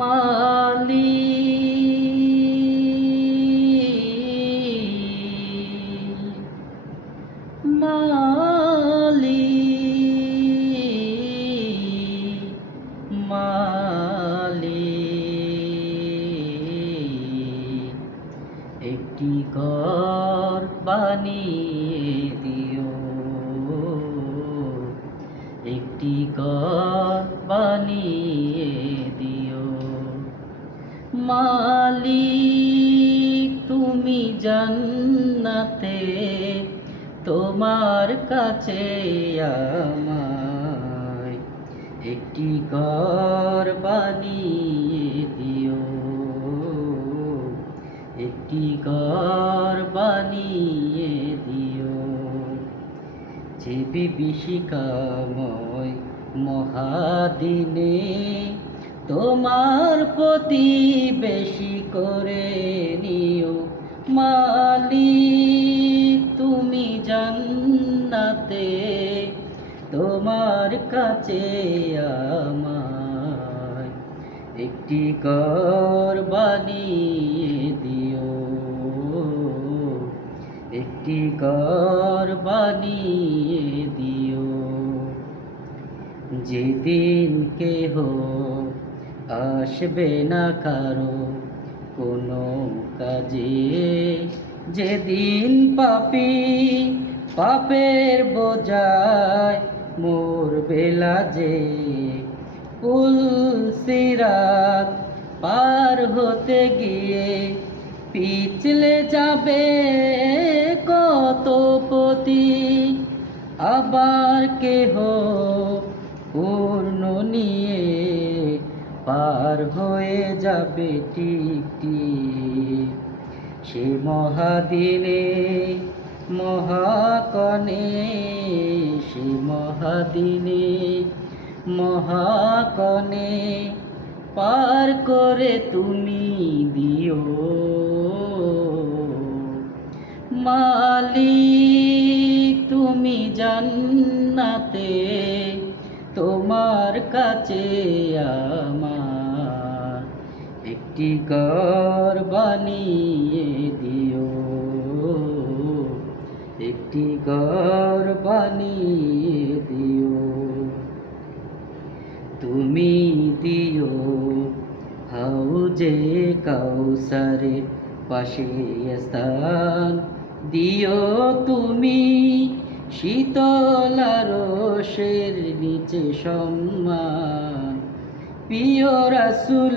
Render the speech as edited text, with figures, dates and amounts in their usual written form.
মালি মালি মালি একটি ঘর বানিয়ে দিও, একটি ঘর বানিয়ে দিও। মালিক তুমি জান্নাতে, তোমার কাছে আমায় একটি ঘর বানিয়ে দিও, একটি ঘর বানিয়ে দিও। যে বিভীষিকাময় মহাদিনে তোমার প্রতিবেশী করে নিও। মালিক তুমি জান্নাতে, তোমার কাছে আমায় একটি ঘর বানিয়ে দিও, একটি ঘর বানিয়ে দিও। যেদিন কেহ আসবে না কারো কোনো কাজে, যেদিন পাপী পাপের বোঝায় মরবে লাজে, পুলসিরাত পার হতে গিয়ে পিছলে যাবে কত পতি, আবার কেহ পূর্ণ নিয়ে পার হয়ে যাবে টিকটিক। সে মহাদিনে মহাকণে, সে মহাদিনে মহাকণে পার করে তুমি দিও। মালিক তুমি জান্নাতে, তোমার কাছে আমার একটি ঘর বানিয়ে দিও, একটি ঘর বানিয়ে দিও। তুমি দিও হাউজে কাউসারের পাশে স্থান, দিও তুমি শীতল আরশের নিচে সম্মান। প্রিয় রাসূল